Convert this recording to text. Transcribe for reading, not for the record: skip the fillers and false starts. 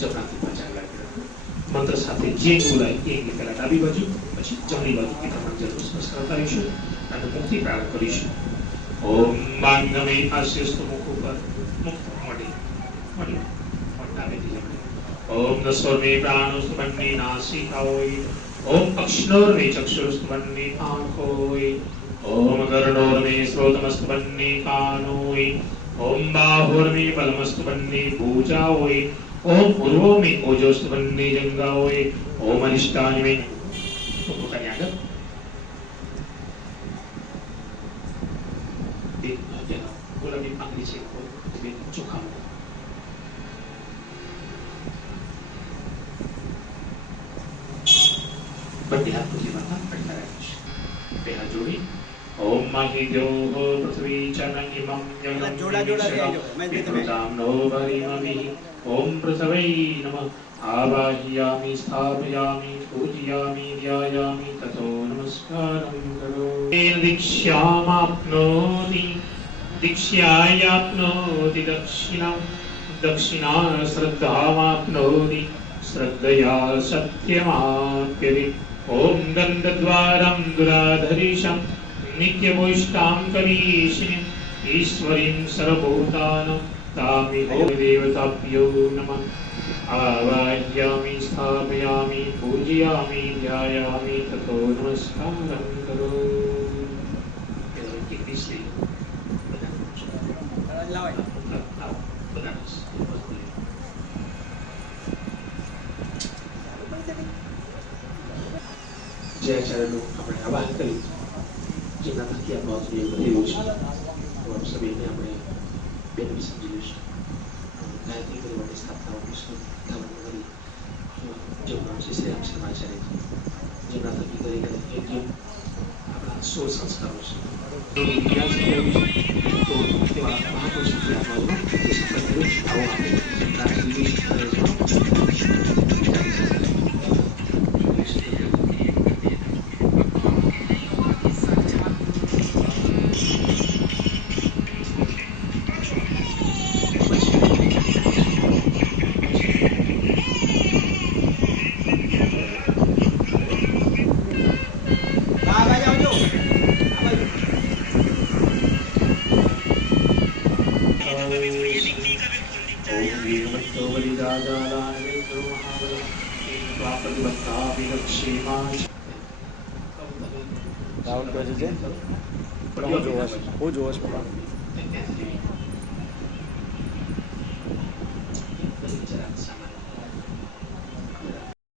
જમણાથી પાછા લાગી મંત્ર સાથે જે બોલાય એ પહેલા ડાબી બાજુ પછી જમણી બાજુ એ પ્રમાણે જરૂર સ્પર્શ કરતા રહીશું અને મુક્તિ પ્રાપ્ત કરીશું. ઓમ માંગમે આસ્યસ્તુ મુખ ઉપર મુક્ત મળી ડાબેથી જમણે. ઓમ નસ્વર્મે પ્રાણોસ્તુ બંને નાસિકાઓય. ઓમ અક્ષ્ણોર્મે ચક્ષુસ્તુ બંને આંખોય. ओम कर्णोर्मे श्रोतमस्तु बन्ने कानोय. ओम बाहुर्मे बलमस्तु बन्ने भुजाओय. ओम उर्वोर्मे ओजोस्तु बन्ने जंगाओय. ओम अनिष्टानि मे પોતાની આગળ ગુલાબી પાંખડી છે બે ચોખા બંને હાથ પૃથ્વી માતા પડતા રાખીશું. બે હાથ જોડી ओम महिद्योः पृथ्वी चरणिमं जगं नो भरिमभिः. ओम पृथ्वै नमः. आवाहयामि स्थापयामि पूजयामि ध्यायामि ततो नमस्कारं करोमि. दीक्षामाप्नोति दीक्षायाप्नोति दक्षिणं दक्षिणा श्रद्धामाप्नोति श्रद्धया सत्यमाप्यति. ओम गन्धद्वारं दुराधरीशं नित्यपुष्टां करीशिनीं ईश्वरीं सर्वभूतानां तामिहो देवताभ्यो नमः. आवाहयामि स्थापयामि पूजयामि ध्यायामि ततो नमस्कारं करोमि. जय चरणों अपने आवाहन करें જેના થકી આપણો આત્મીય વધેલો છે. તો આપ સભીને આપણે બેનવી સમજી લઈશું. ગાયત્રી પરિવારની સ્થાપના 1951 જેમના શ્રી શ્રી રામ શર્માચાર્ય જેમના થકી કરીને આપણા 16 સંસ્કારો છે. તો તેવા મહાપુરુષોની આત્માઓનો જે સંપર્ક આવો આપણે રાષ્ટ્રીય રાहुल કહે છે હું જોવાશ પપ્પા